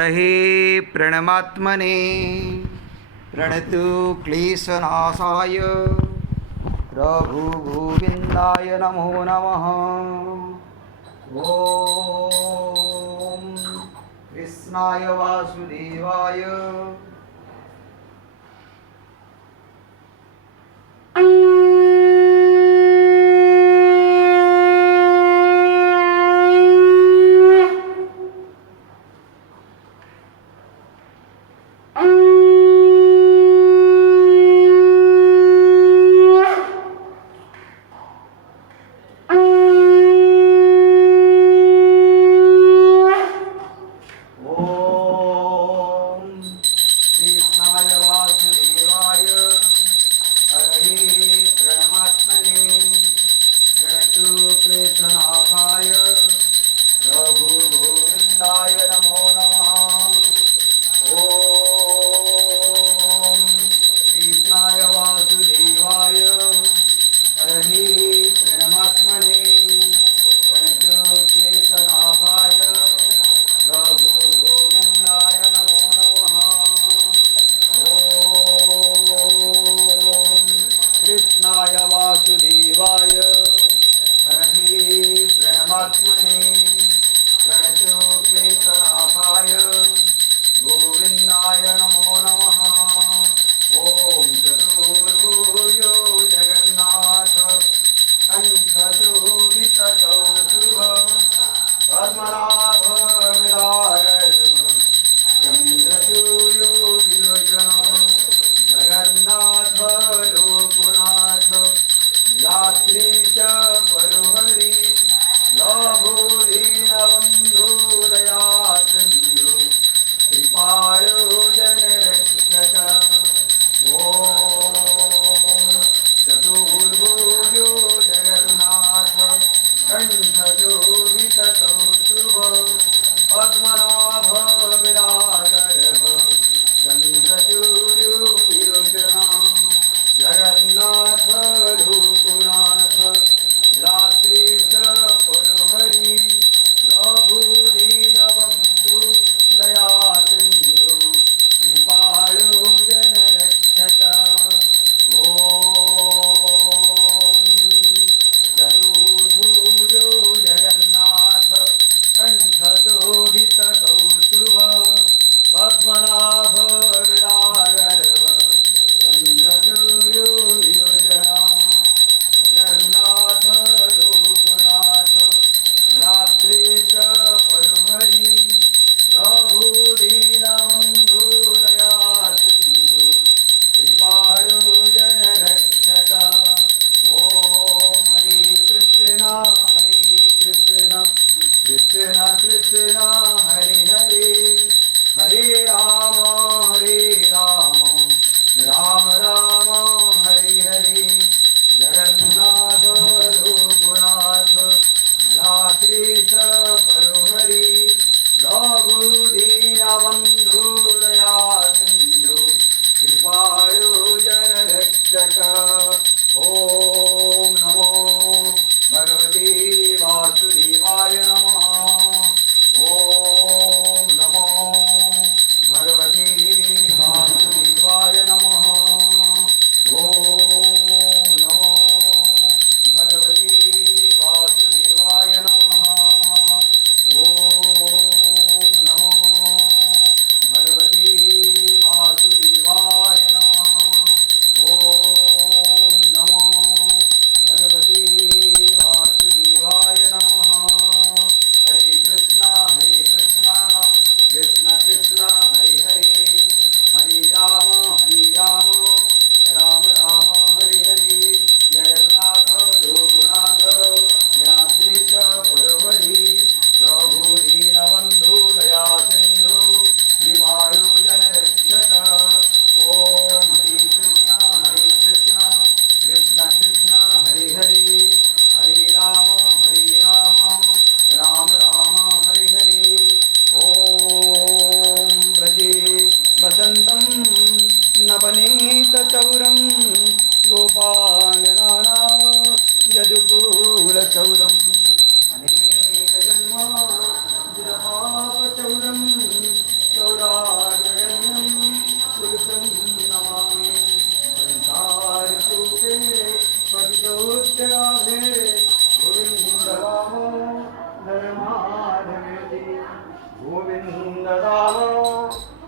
हे प्रणमात्मने प्रणतु क्लेशनाशाय प्रभुगोविन्दाय नमो नमः। ॐ कृष्णाय वासुदेवाय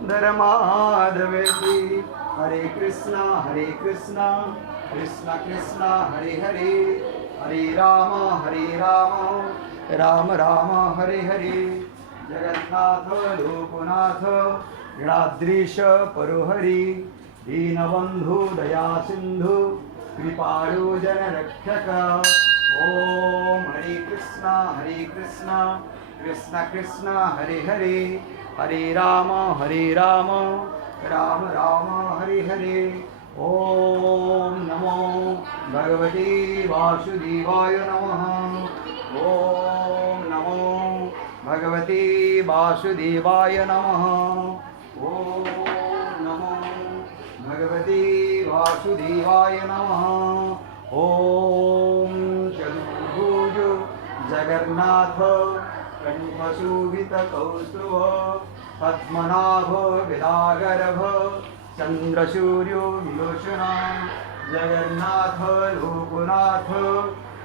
धर्माधवेति हरे कृष्णा कृष्णा कृष्णा हरे हरे हरे राम राम राम हरे हरे जगन्नाथ लोकनाथ गणाद्रीश परोहरि दीनबंधु दया सिंधु कृपाळु जनरक्षक ओम हरे कृष्णा कृष्णा कृष्णा हरे हरे हरे राम राम राम हरे हरे ओम नमो भगवते वासुदेवाय नमः ओम नमो भगवते वासुदेवाय नमः ओम नमो भगवते वासुदेवाय नमः ओम चतुर्भुज जगन्नाथ कंठशोभितकौस्तुभ पद्मनाभ विदागर्भ चंद्रसूर्यो विलोचना जगन्नाथ लोकनाथ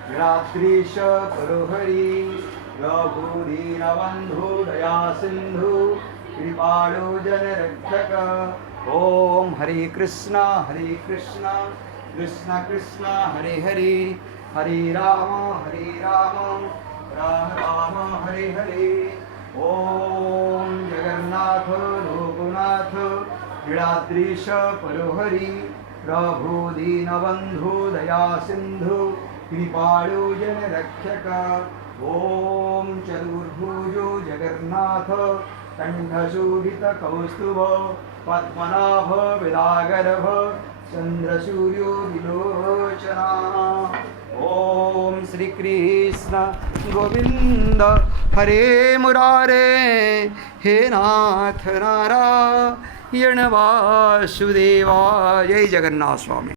गिराद्रीश परोहरि रघुदीनबंधु दया सिंधु कृपाळु जनरक्षक ओम हरे कृष्णा कृष्णा कृष्णा हरे हरे हरे राम राम राम हरे हरे ओम जगन्नाथ लोकनाथ गिराद्रीश परोहरि प्रभु दीनबंधु दया सिंधु कृपाळु जनरक्षक ओम चतुर्भुजो जगन्नाथ कंठशोभित कौस्तुभ पद्मनाभ विदागर्भ चंद्रसूर्यो विलोचना ओम श्री कृष्ण गोविंद हरे मुरारे हे नाथ नारायण वासुदेवा जय जगन्नाथ स्वामी।